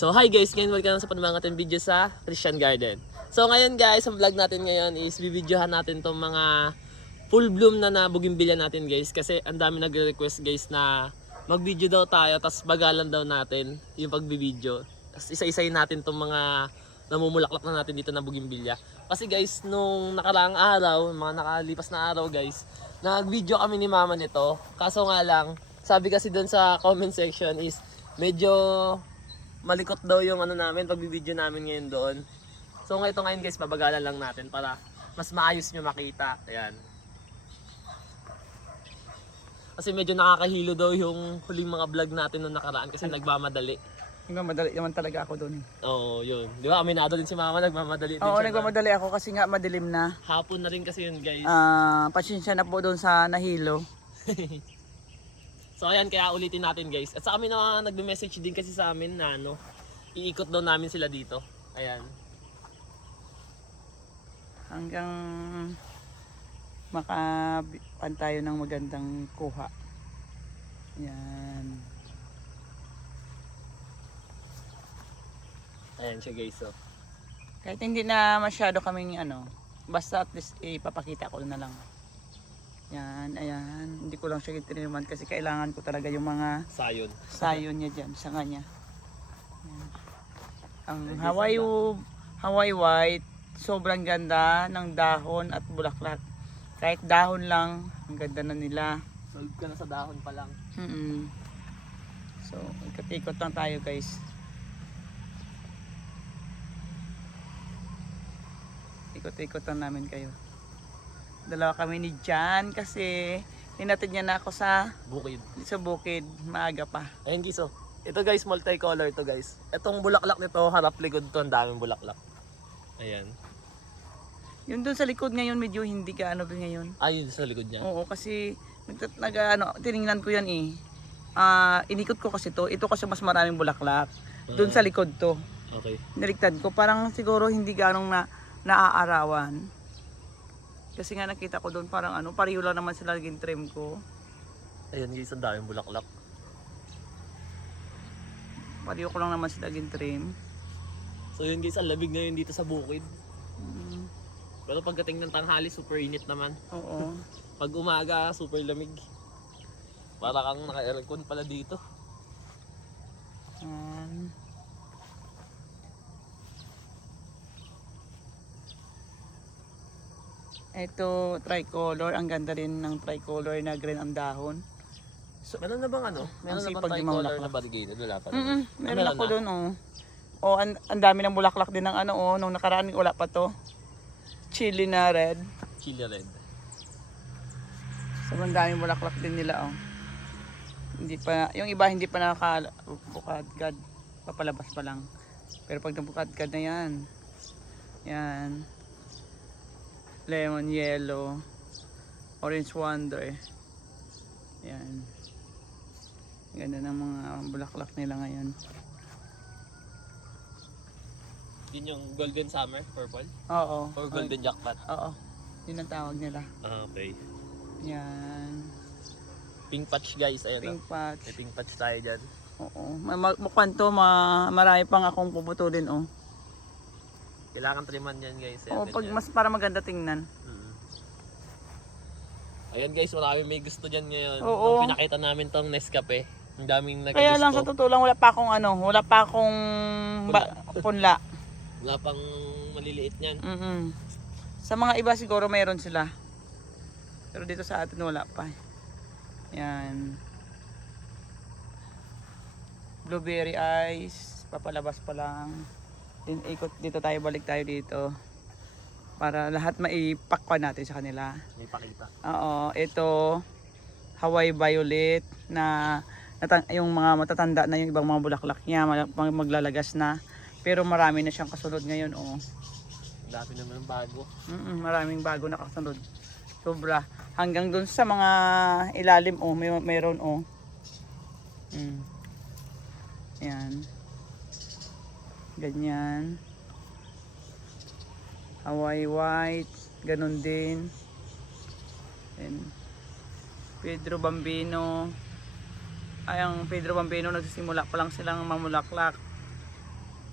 So hi guys, ngayon welcome sa panibang ating video sa Christian Garden. So ngayon guys, ang vlog natin ngayon is bibidyohan natin tong mga full bloom na na bougainvillea natin guys kasi ang dami nagre-request guys na mag-video daw tayo tapos bagalan daw natin yung pagbibideo. Tapos isa-isayin natin tong mga namumulaklak na natin dito na bougainvillea. Kasi guys, nung nakaraang araw, mga nakalipas na araw guys, nag-video kami ni mama nito. Kaso nga lang, sabi kasi doon sa comment section is medyo malikot daw yung ano namin, pagbibideo namin ngayon doon. So ngayon ito ngayon guys, babagalan lang natin para mas maayos nyo makita. Ayan. Kasi medyo nakakahilo daw yung huling mga vlog natin nung nakaraan kasi nagmamadali. Nagmamadali naman talaga ako doon. Oo, yun. Di ba? Aminado din si mama, nagmamadali din Oo, siya. na- nagmamadali ako kasi nga madilim na. Hapon na rin kasi yun guys. Ah, pasensya na po doon sa nahilo. So ayan, kaya ulitin natin guys. At sa kami na nagme-message din kasi sa amin na ano, iikot daw namin sila dito. Ayan. Hanggang makapan tayo ng magandang kuha. Yan. Ayan siya guys. So. Kahit hindi na masyado kaming ano, basta at least ipapakita ko na lang. Yan, ayan. Hindi ko lang siya tinirman kasi kailangan ko talaga yung mga Sayon. sayo niya dyan, sanga niya. Yan. Ang Hawaii, Hawaii White, sobrang ganda ng dahon at bulaklak. Kahit dahon lang, ang ganda na nila. Solve ka na sa dahon pa lang. mm So, ikot-ikot lang tayo guys. Ikot-ikot lang namin kayo. Dalawa kami ni Jan kasi ninatid niya na ako sa Bukid. sa bukid maaga pa. Ayan guys, oh. Ito guys, multicolor to guys. Itong bulaklak nito, harap likod to, ang daming bulaklak. Ayan. Yun doon sa likod ngayon medyo hindi ka ano ngayon. Ayun sa likod niya. Oo kasi nag, nag ano, tiningnan ko yan eh. Ah, inikot ko kasi to. Ito kasi mas maraming bulaklak. Doon sa likod to. Okay. Niligtad ko. Parang siguro hindi ganong na naaarawan. Kasi nga nakita ko doon parang ano, pariyo lang naman sila naging trim ko. Ayan guys, ang daming bulaklak. Pariyo ko lang naman sila naging trim. So yun guys, ang labig ngayon dito sa bukid. Mm, Pero pagdating ng tanghali, super init naman. oo. Pag umaga, super lamig. Para kang naka-aircon pala dito. Yan. Ito, tricolor. Ang ganda rin ng tricolor na green ang dahon. Meron na bang ano? Meron na sipag bang tricolor na variegated? Wala pa Mm naman. meron meron ako doon, oh. Oh, ang, ang dami ng bulaklak din ng ano, oh. Nung nakaraan, wala pa to. Chili na red. Chili red. Sobrang daming bulaklak din nila, oh. Hindi pa, yung iba hindi pa nakabukadkad. Papalabas pa lang. Pero pag nabukadkad na yan, yan. Lemon yellow. Orange wonder. Yan. Ganda ng mga bulaklak nila ngayon. Yun yung golden summer, purple? Oo. Or golden jackpot? Oo. Yun ang tawag nila. Ah, okay. Yan. Pink patch guys, ayun. Pink Pink. patch. May pink patch tayo dyan. Oo. Ma- ma- Mukhang to, ma marami pang akong puputulin, oh. Kailangan triman yan guys. Ayan, pag ganyan. mas para maganda tingnan. Mm. Ayan guys, marami may gusto dyan ngayon. Oo. Nung pinakita namin tong Nescafe. Ang daming naggusto. Kaya lang sa totoo lang, wala pa akong ano, wala pa akong ba- punla. Wala pang maliliit niyan. Mm Sa mga iba siguro mayroon sila. Pero dito sa atin wala pa. Yan. Blueberry ice, papalabas pa lang. Din ikot dito tayo, balik tayo dito. Para lahat maipakwa natin sa kanila. May pakita. Oo, ito Hawaii Violet na yung mga matatanda na yung ibang mga bulaklak niya, mag- mag- maglalagas na. Pero marami na siyang kasunod ngayon, oh. Dami naman ng bago. Mm maraming bago na kasunod. Sobra. Hanggang dun sa mga ilalim, oh, may meron, oh. Mm. Yan. Ganyan. Hawaii white, ganun din. And Pedro Bambino. Ay, ang Pedro Bambino nagsisimula pa lang silang mamulaklak.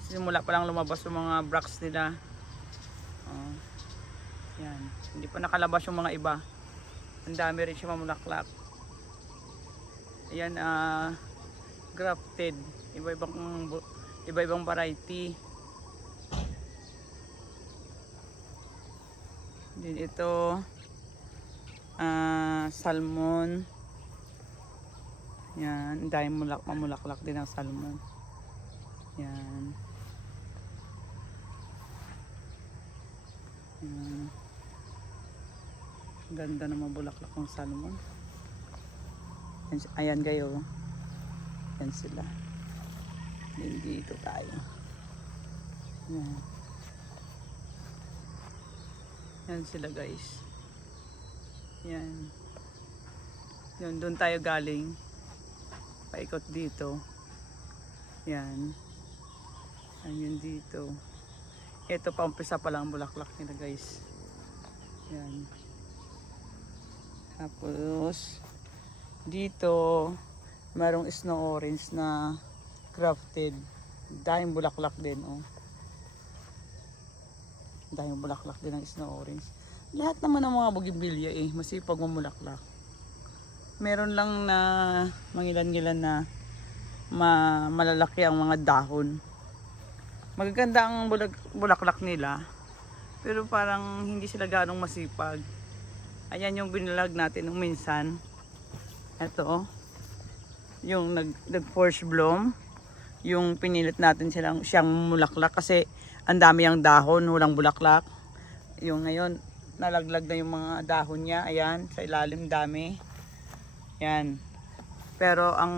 Simula pa lang lumabas yung mga bracts nila. Oh. Yan. Hindi pa nakalabas yung mga iba. Ang dami rin siya mamulaklak. Ayan, ah, grafted. Iba-ibang iba-ibang variety. Din ito ah, salmon. Yan, dahil mulak mamulaklak din ang salmon. Yan. Yan. Ganda na mabulaklak ng salmon. Ayan kayo. Yan sila. Dito tayo. Yan. Yan sila guys. Yan. Yan, doon tayo galing. Paikot dito. Yan. Yan yun dito. Ito pa umpisa pa lang ang bulaklak nila guys. Yan. Tapos dito merong snow orange na crafted. Dahil bulaklak din oh. Dahil bulaklak din ng snow orange. Lahat naman ng mga bougainvillea eh, masipag mamulaklak. Meron lang na mangilan-ngilan na ma malalaki ang mga dahon. Magaganda ang bulag- bulaklak nila. Pero parang hindi sila ganong masipag. Ayan yung binilag natin nung minsan. Ito. Yung nag, nag force bloom. Yung pinilit natin silang, siyang mulaklak kasi ang dami ang dahon, walang bulaklak. Yung ngayon, nalaglag na yung mga dahon niya. Ayan, sa ilalim dami. Yan. Pero ang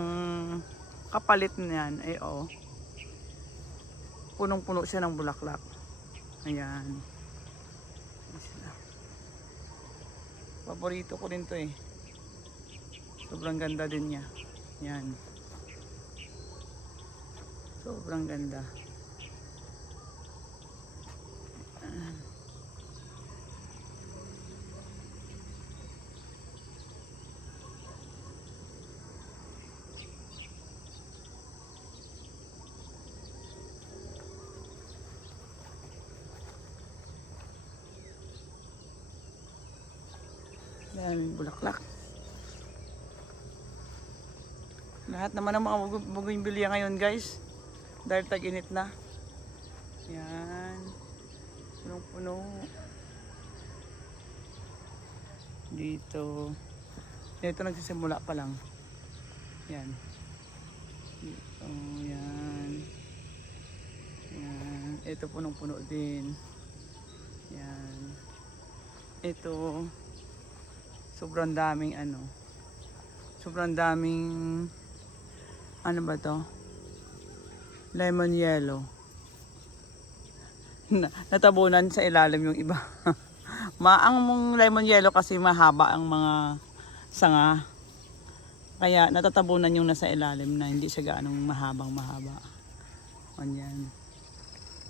kapalit niyan ay oh, punong-puno siya ng bulaklak. Ayan. Paborito ko rin to eh. Sobrang ganda din niya. Yan. Sobrang ganda. Yan, bulaklak. Lahat naman ng mga bugimbilya ngayon guys. Dahil tag-init na. Yan. Punong-puno. Dito. Dito nagsisimula pa lang. Yan. Dito. Yan. Yan. Ito punong-puno din. Yan. Ito sobrang daming ano sobrang daming ano ba to lemon yellow. Na- natabunan sa ilalim yung iba. Maang mong lemon yellow kasi mahaba ang mga sanga. Kaya natatabunan yung nasa ilalim na hindi siya gaanong mahabang mahaba. O yan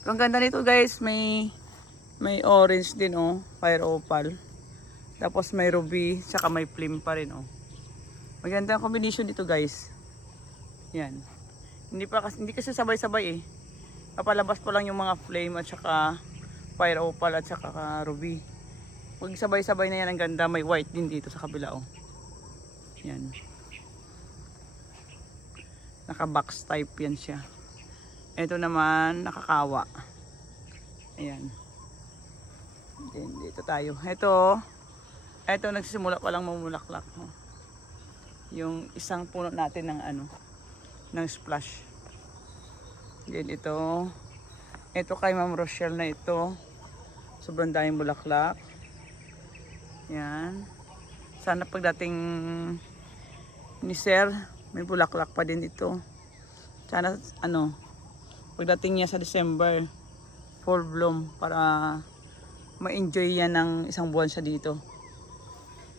Pero ang ganda nito guys. May may orange din oh. Fire opal. Tapos may ruby, saka may flame pa rin oh. Maganda ang combination dito guys. Yan. Hindi pa kasi hindi kasi sabay-sabay eh. Papalabas pa lang yung mga flame at saka fire opal at saka ka ruby. Pag sabay-sabay na yan ang ganda, may white din dito sa kabila oh. Yan. Naka box type yan siya. Ito naman nakakawa. Ayan. Then, dito tayo. Ito, ito nagsisimula pa lang mamulaklak. Oh. Yung isang puno natin ng ano, ng splash. Then ito, ito kay Ma'am Rochelle na ito. Sobrang daming bulaklak. Yan. Sana pagdating ni Sir, may bulaklak pa din ito. Sana ano, pagdating niya sa December, full bloom para ma-enjoy yan ng isang buwan siya dito.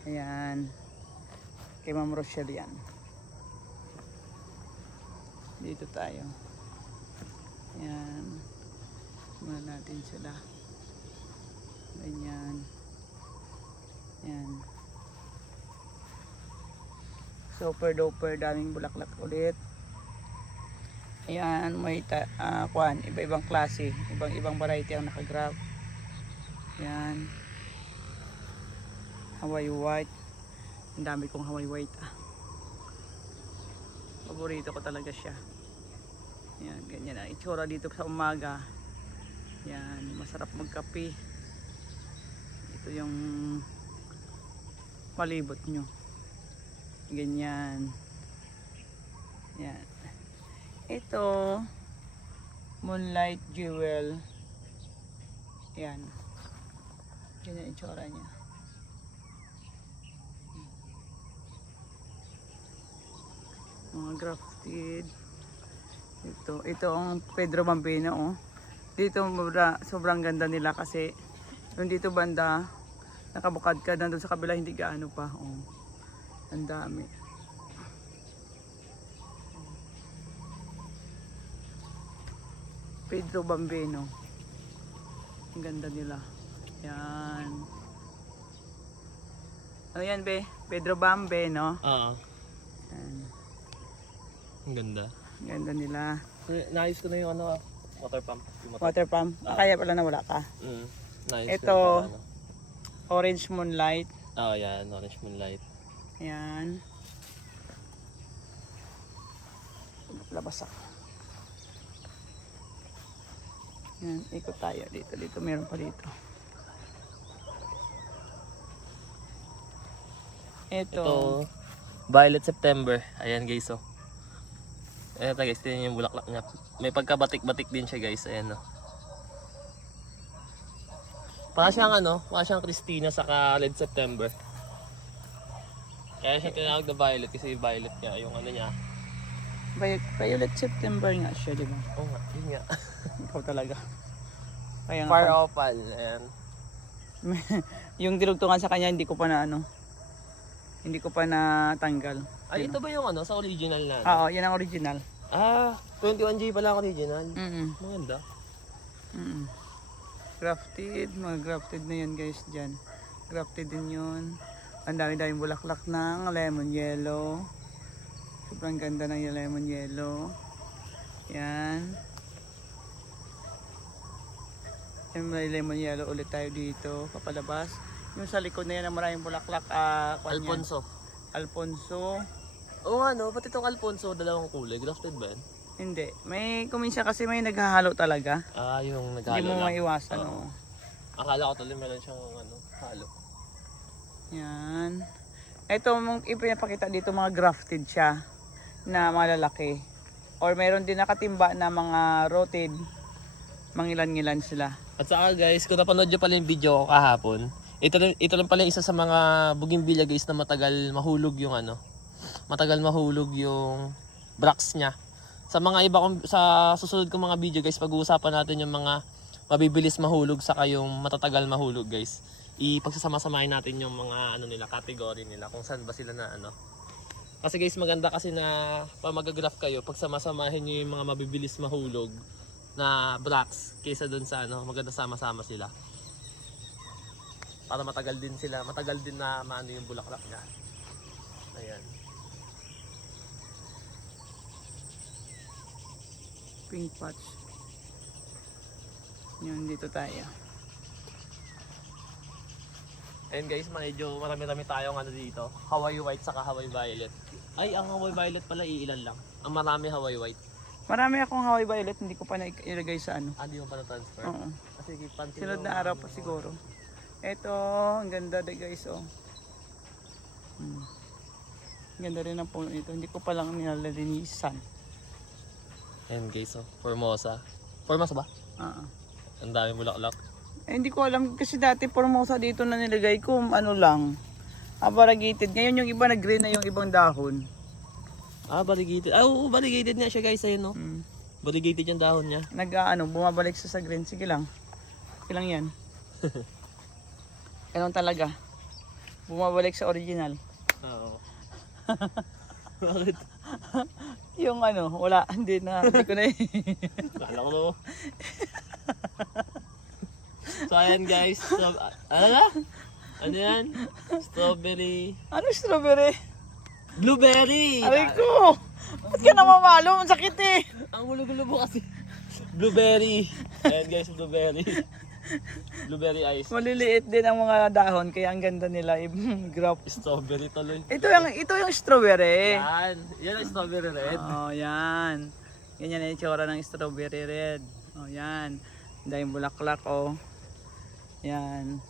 Ayan. Kay Ma'am Rochelle yan. Dito tayo. Ayan. Muna natin sila. Ganyan. Ayan. Super duper daming bulaklak ulit. Ayan, may ta, ah, kwan, iba-ibang klase, ibang-ibang variety ang nakagrab. Ayan. Hawaii white. Ang dami kong Hawaii white ah. Paborito ko talaga siya. Ayan, ganyan ang itsura dito sa umaga. Ayan, masarap magkape. Ito yung palibot nyo. Ganyan. Ayan. Ito, Moonlight Jewel. Ayan. Ganyan itsura niya. Mga grafted. Ito, ito ang Pedro Bambino, oh. Dito mura, sobrang ganda nila kasi yung dito banda, nakabukad ka na doon sa kabila hindi gaano pa, oh. Ang dami. Pedro Bambino. Ang ganda nila. Yan. Ano yan, be? Pedro Bambe, no? Oo. Yan. Ang ganda. Ganda nila. Naayos ko na yung ano, water pump. Yung motor. Water pump. Ah, kaya pala nawala ka. Mm. Naayos Ito. ko na yung ano. Orange Moonlight. Oh, yan. Orange moonlight. Yan. Labas ako. Yan, ikot tayo dito. Dito, meron pa dito. Ito. Ito, Violet September. Ayan guys, oh. Ayan ito guys, tingnan yung bulaklak niya. May pagkabatik-batik din siya guys. Ayan, oh. Para siyang ano, para siyang Christina saka Red September. Kaya siya tinawag na Violet kasi violet niya, yung ano niya. Violet, Violet September nga siya, di ba? Oo nga, yun nga. Ikaw talaga. Kaya nga, Far opal, ayan. yung dirugtungan sa kanya, hindi ko pa na ano. Hindi ko pa natanggal. Ay, ito ba yung ano, sa original na? ano? Oo, yan ang original. Ah, 21G pala ang original. Mm Maganda. Mm Grafted, mga grafted na yan guys dyan. Grafted din yun. Ang dami-daming bulaklak ng lemon yellow. Sobrang ganda ng yung lemon yellow. Yan. Yan may lemon yellow ulit tayo dito, papalabas. Yung sa likod na yan ang maraming bulaklak. Ah, kwan yan. Alfonso. Alfonso. Oo nga no, pati itong Alfonso, dalawang kulay. Grafted ba yan? Hindi. May kuminsan kasi may naghahalo talaga. Ah, yung Hindi naghalo mo lang. maiwasan. Oo. oo. Akala ko tuloy meron siyang ano, halo. Yan. Ito mong ipinapakita dito mga grafted siya na malalaki. Or meron din nakatimba na mga rotted. Mangilan-ngilan sila. At saka guys, kung napanood nyo pala yung video ko kahapon, ito, rin- ito lang pala yung isa sa mga bougainvillea guys na matagal mahulog yung ano. Matagal mahulog yung bracts niya. Sa mga iba kong, sa susunod kong mga video guys, pag-uusapan natin yung mga mabibilis mahulog saka yung matatagal mahulog guys. Ipagsasama-samahin natin yung mga ano nila, category nila, kung saan ba sila na ano. Kasi guys, maganda kasi na pag mag-graph kayo, pag samasamahin nyo yung mga mabibilis mahulog na blocks kaysa dun sa ano, maganda sama-sama sila. Para matagal din sila, matagal din na maano yung bulaklak niya. Ayan. Pink patch. Yun, dito tayo. Ayan guys, medyo marami-rami tayong ano dito. Hawaii white saka Hawaii violet. Ay, ang Hawaii violet pala iilan lang. Ang marami Hawaii white. Marami akong Hawaii Violet, hindi ko pa na ilagay sa ano. Ah, di mo pa na-transfer? Oo. Kasi pansin Sunod na araw pa siguro. Ito, ang ganda de guys, oh. Hmm. Ang Ganda rin ang puno nito. Hindi ko pa lang nilalinisan. Ayan guys, oh. Formosa. Formosa ba? Ah. Ang dami bulaklak. Eh, hindi ko alam kasi dati Formosa dito na nilagay ko ano lang. Ah, variegated. Ngayon yung iba nag-green na yung ibang dahon. Ah, variegated. Ah, oo, variegated nga siya guys. Ayun, no? Hmm. Variegated yung dahon niya. Nag ah, ano, bumabalik sa sa green. Sige lang. Sige lang yan. Ganun talaga. Bumabalik sa original. Oo. Bakit? Yung ano, wala. Hindi na. Hindi ko na Kala ko. so ayan guys. So, ano na? Ano yan? Strawberry. ano strawberry? Blueberry! Aray ko! Ba't ka namamalo? Ang sakit eh! ang gulo-gulo mo kasi. Blueberry. Ayan guys, blueberry. Blueberry ice. Maliliit din ang mga dahon kaya ang ganda nila. I-grab. Strawberry tuloy. Ito yung ito yung strawberry. Yan. Yan ang strawberry red. Oh, yan. Ganyan ang itsura ng strawberry red. Oh, yan. Dahil bulaklak oh. Yan.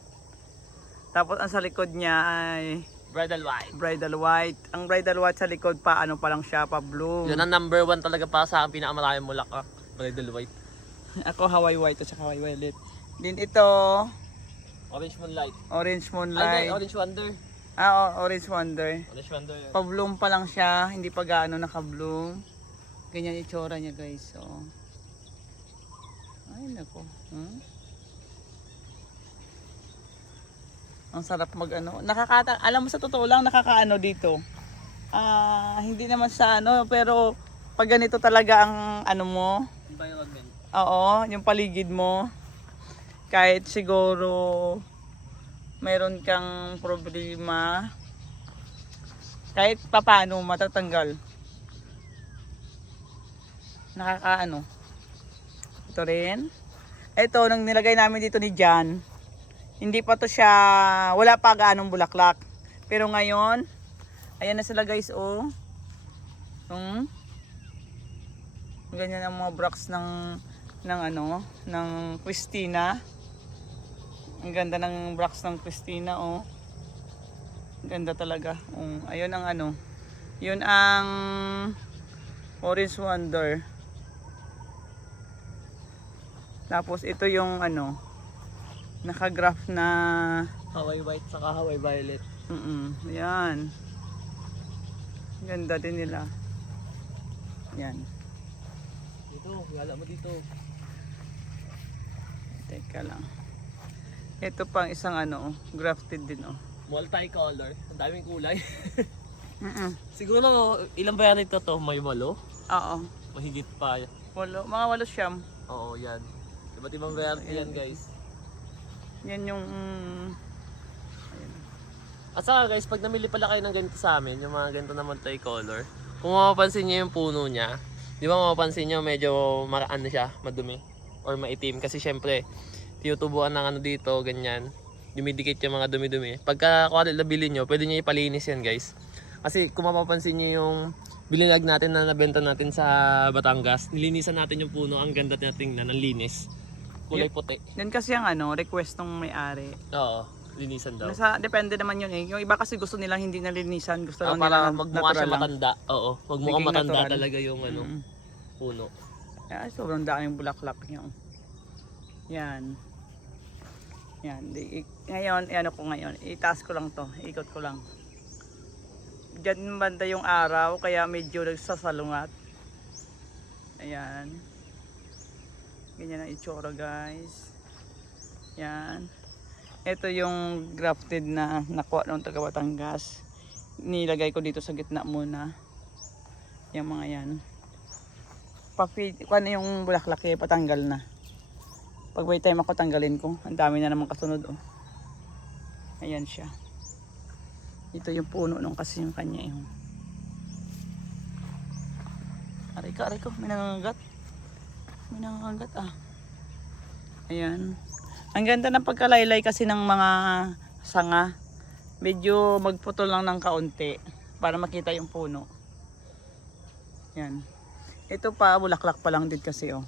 Tapos ang sa likod niya ay Bridal white. bridal white. Ang bridal white sa likod pa ano pa lang siya pa blue. Yan ang number one talaga para sa akin. Pinakamaraming mulaklak. Bridal white. Ako Hawaii white at saka Hawaii violet. Din ito Orange moonlight. orange Ay, moonlight. hindi, orange wonder. Ah, oh, orange wonder. Orange wonder yan. Pa-bloom pa lang siya, hindi pa gaano naka-bloom. Ganyan itsura niya guys. So. Ay nako. Hmm? Ang sarap mag ano. Nakakata alam mo sa totoo lang nakakaano dito. Ah, hindi naman sa ano pero pag ganito talaga ang ano mo, Environment. Oo, yung paligid mo. Kahit siguro meron kang problema, kahit papano matatanggal. Nakakaano. Ito rin. Ito, nang nilagay namin dito ni Jan, hindi pa to siya, wala pa gaanong bulaklak. Pero ngayon, ayan na sila guys, oh. Hmm? Ganyan ang mga bracts ng ng ano, ng Christina. Ang ganda ng bracts ng Christina, oh. Ang Ganda talaga. Um, ayun ang ano. 'Yun ang Orange Wonder. Tapos ito yung ano, naka-graph na Hawaii white saka Hawaii violet. Mm yan. Ganda din nila. Yan. Dito, wala mo dito. Teka lang. Ito pang isang ano, oh, grafted din oh. Multicolor. Ang daming kulay. Mm Siguro, ilang ba yan ito to? May malo? Oo. Mahigit pa. Walo, mga walo siyam. Oo, yan. Iba't ibang variety yan guys. Yan yung mm, At saka guys, pag namili pala kayo ng ganito sa amin, yung mga ganito na multicolor, kung mapapansin nyo yung puno niya, di ba mapapansin nyo medyo maraan siya, madumi, or maitim. Kasi syempre, tinutubuan ng ano dito, ganyan, dumidikit yung mga dumi-dumi. Pagka kuwari nabili nyo, pwede nyo ipalinis yan guys. Kasi kung mapapansin nyo yung binilag natin na nabenta natin sa Batangas, nilinisan natin yung puno, ang ganda natin tingnan, ang linis. Kulay puti. yan kasi ang ano, request ng may-ari. Oo, linisan daw. Nasa, depende naman yun eh. Yung iba kasi gusto nilang hindi nalinisan, gusto Ah, lang nila para na- magmukha siya lang. matanda. Oo, magmukhang Maging matanda natural. talaga yung ano, Mm. puno. Kaya sobrang daming bulaklak niya. oh. Yan. Yan. Di, ngayon, ano ko ngayon, itaas ko lang to, ikot ko lang. Diyan banda yung araw, kaya medyo nagsasalungat. Ayan. Ganyan ang itsura guys. Yan. Ito yung grafted na nakuha ng taga Batangas. Nilagay ko dito sa gitna muna. Yung mga yan pa-feed, kung ano yung bulaklak eh, patanggal na. Pag wait time ako, tanggalin ko. Ang dami na naman kasunod, oh. Ayan siya. Ito yung puno nung kasi yung kanya, yung. Aray ka, aray ko, may nangangagat. May nangangagat, ah. Ayan. Ang ganda ng pagkalaylay kasi ng mga sanga. Medyo magputol lang ng kaunti para makita yung puno. Yan. Ito pa, bulaklak pa lang din kasi oh.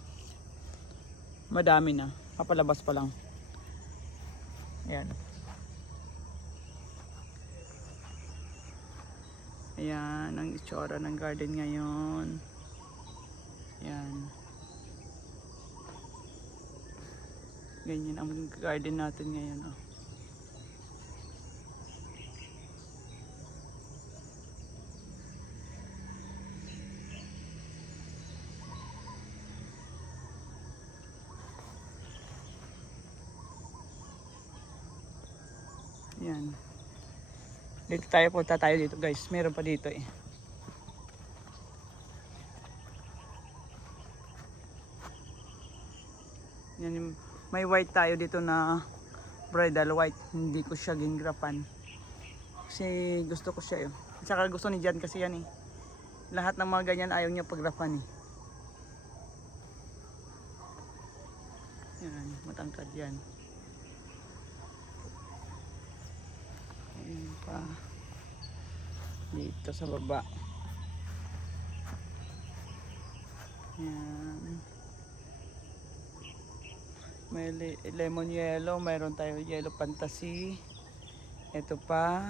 Madami na. Papalabas pa lang. Ayan. Ayan, ang itsura ng garden ngayon. Ayan. Ganyan ang garden natin ngayon oh. Dito tayo punta tayo dito guys. Meron pa dito eh. Yan yung, may white tayo dito na bridal white. Hindi ko siya gingrapan. Kasi gusto ko siya yun. Eh. Tsaka gusto ni Jan kasi yan eh. Lahat ng mga ganyan ayaw niya pagrapan eh. Yan, matangkad yan. Dito sa baba. Yan. May le- lemon yellow, mayroon tayo yellow fantasy. Ito pa.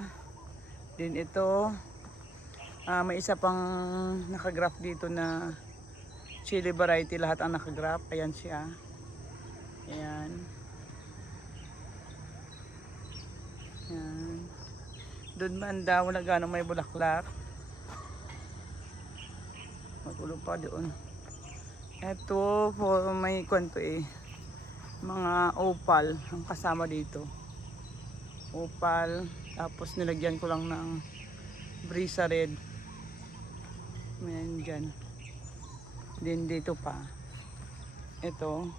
Din ito. Ah, may isa pang nakagraph dito na chili variety. Lahat ang nakagraph. Ayan siya. Ayan. Ayan. Doon banda, wala gano'ng may bulaklak. Magulo pa doon. Ito, for may kwento eh. Mga opal ang kasama dito. Opal. Tapos nilagyan ko lang ng brisa red. Ayan dyan. Then dito pa. Ito.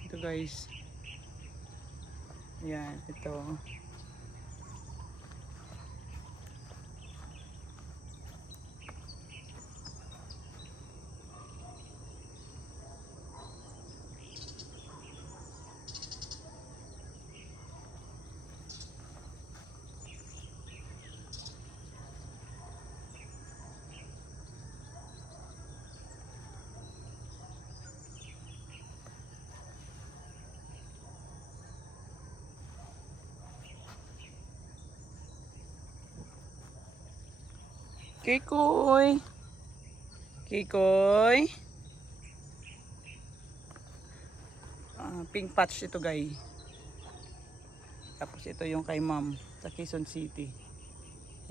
Ito guys. Yan, ito. Kikoy. Kikoy. Ah, pink patch ito guys. Tapos ito yung kay ma'am sa Quezon City.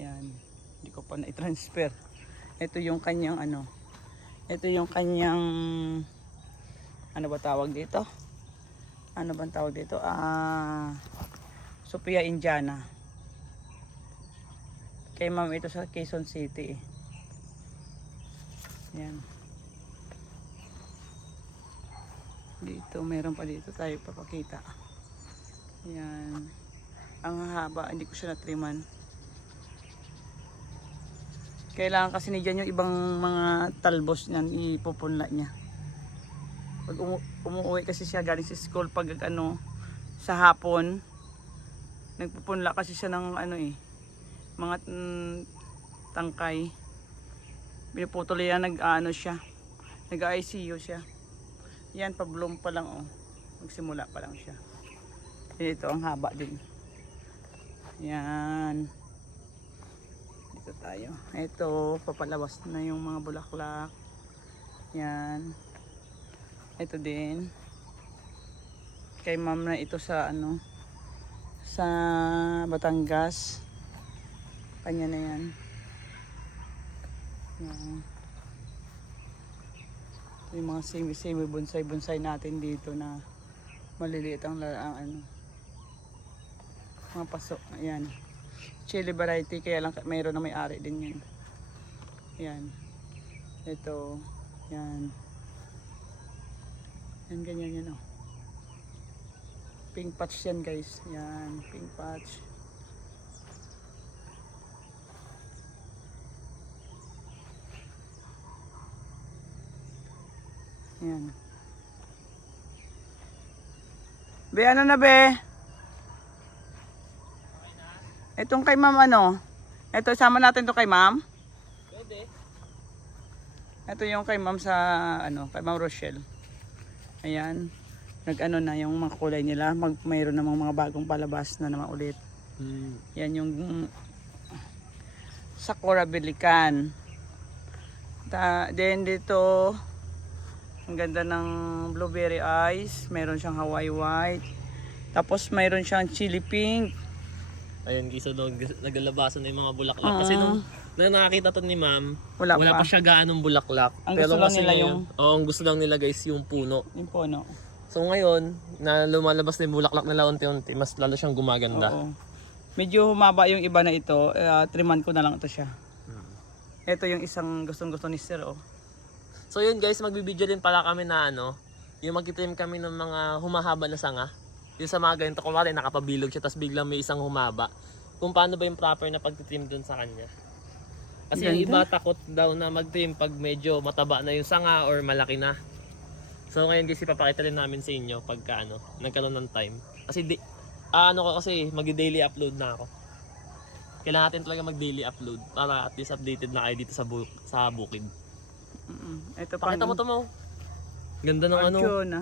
Yan. Hindi ko pa na-transfer. Ito yung kanyang ano. Ito yung kanyang ano ba tawag dito? Ano bang tawag dito? Ah, Sophia Indiana. Kay ma'am ito sa Quezon City. Yan. Dito, meron pa dito tayo papakita. Yan. Ang haba, hindi ko siya natriman. Kailangan kasi ni Jan yung ibang mga talbos niyan, ipupunla niya. Pag umu umuwi kasi siya galing sa school pag ano, sa hapon, nagpupunla kasi siya ng ano eh, mga mm, tangkay. Pinuputol yan, nag-ano siya. Nag-ICU siya. Yan, pa-bloom pa lang oh. Magsimula pa lang siya. Ito, ang haba din. Yan. Dito tayo. Ito, papalabas na yung mga bulaklak. Yan. Ito din. Kay ma'am na ito sa ano, sa Batangas. Kanya na yan. Yan. Ito yung mga semi-semi bonsai-bonsai natin dito na maliliit ang, ang ano. Mga paso. Ayan. Chili variety kaya lang mayroon na may-ari din yan. Yan. Ito. Yan. Yan ganyan yan oh. Pink patch yan guys. Yan. Pink patch. Yan. Be, ano na be? Itong kay ma'am ano? Ito, sama natin to kay ma'am. Pwede. Ito yung kay ma'am sa, ano, kay ma'am Rochelle. Ayan. Nag-ano na yung mga kulay nila. Mag, mayroon namang mga bagong palabas na naman ulit. Hmm. Yan yung mm, Sakura Bilikan. Ta, then dito, ang ganda ng blueberry eyes. Meron siyang Hawaii white. Tapos mayroon siyang chili pink. Ayun, guys, so nag naglalabasan na yung mga bulaklak. Kasi nung, nung nakakita to ni ma'am, Wala, wala, pa. pa siya gaanong bulaklak. Ang gusto lang nila ngayon- Oo, ang gusto lang nila guys yung puno. Yung puno. So ngayon, na lumalabas na yung bulaklak nila unti-unti, mas lalo siyang gumaganda. Oo. Medyo humaba yung iba na ito. Uh, triman ko na lang ito siya. Ito yung isang gustong gusto ni Sir. Oh. So yun guys, magbibideo din pala kami na ano, yung magtitrim kami ng mga humahaba na sanga. Yung sa mga ganito, kumari nakapabilog siya, tapos biglang may isang humaba. Kung paano ba yung proper na pagtitrim dun sa kanya. Kasi yung iba takot daw na magtrim pag medyo mataba na yung sanga or malaki na. So ngayon guys, ipapakita rin namin sa inyo pagka ano, nagkaroon ng time. Kasi di, ah, ano ko kasi, mag-daily upload na ako. Kailangan natin talaga mag-daily upload para at least updated na kayo dito sa, bu sa bukid. Mm-mm. Ito pa. Pakita mo to mo. Ganda ng ano, Arjuna.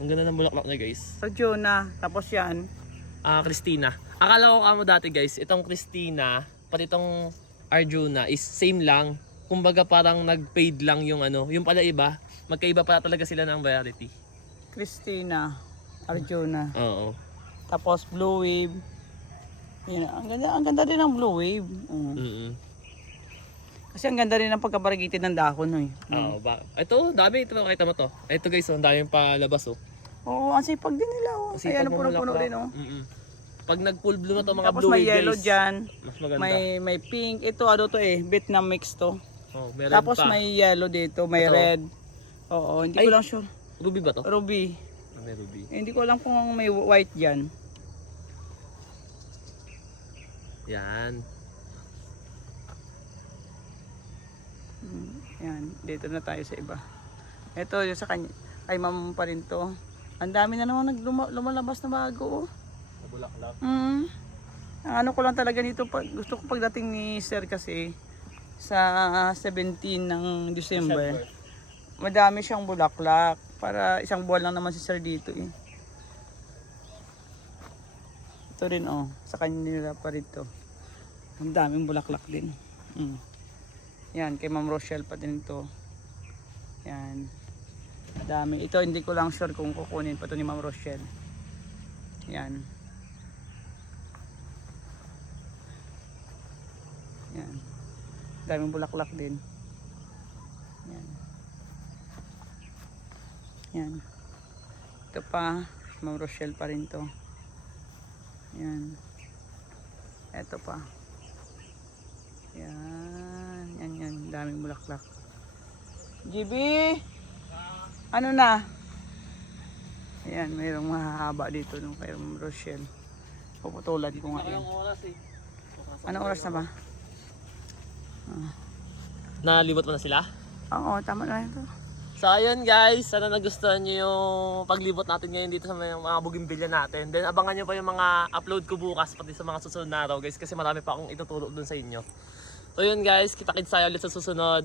ang ganda ng bulaklak niya guys. Arjuna. Tapos yan. Ah, Christina. Akala ko kamo dati guys, itong Christina, pati itong Arjuna is same lang. Kumbaga parang nag-fade lang yung ano, yung pala iba, magkaiba pala talaga sila ng variety. Christina. Arjuna. Oo. Tapos blue wave. Yan, ang ganda, ang ganda din ng blue wave. Mm Kasi ang ganda rin ng pagkabaragitid ng dahon eh. Oo, ba? Ito, dami ito makita mo to. Ito guys, oh, ang daming palabas oh. Oo, ang sipag din nila oh. Kasi pag puno-puno din oh. Mm-mm. Pag nag-full bloom na to mga Tapos blue may wave, yellow guys, dyan. Mas maganda. May may pink. Ito ano to eh, Vietnam mix to. oh, may red Tapos pa. may yellow dito, may Ito. red. Oo, hindi Ay. ko lang sure. Ruby ba to? Ruby. Ah, may ruby. Eh, hindi ko alam kung may white diyan. Yan. Yan, dito na tayo sa iba. Ito yung sa kanya, kay ma'am pa rin to. Ang dami na naman lumalabas na bago. Oh. Bulaklak. Mm. Ang ano ko lang talaga dito, pag, gusto ko pagdating ni sir kasi sa 17 ng December, madami siyang bulaklak. Para isang buwan lang naman si sir dito eh. Ito rin oh, sa kanya nila pa rin to. Ang daming bulaklak din. Mm. Yan, kay Ma'am Rochelle pa din to. Yan. Dami. Ito hindi ko lang sure kung kukunin pa to ni Ma'am Rochelle. Yan. Yan. Daming bulaklak din. Yan. Yan. Ito pa, Ma'am Rochelle pa rin to. Yan. Ito pa. Yan. Yan, yan. Daming bulaklak. GB! Ano na? Ayan, mayroong mahahaba dito nung kay Rochelle. Puputulan ko nga yan. oras eh. Anong oras na ba? Nalibot mo na sila? Oo, tama na ito. So ayun guys, sana nagustuhan nyo yung paglibot natin ngayon dito sa mga, mga bugimbilya natin. Then abangan nyo pa yung mga upload ko bukas pati sa mga susunod na araw guys kasi marami pa akong ituturo dun sa inyo. So yun guys, kita-kits tayo ulit sa susunod.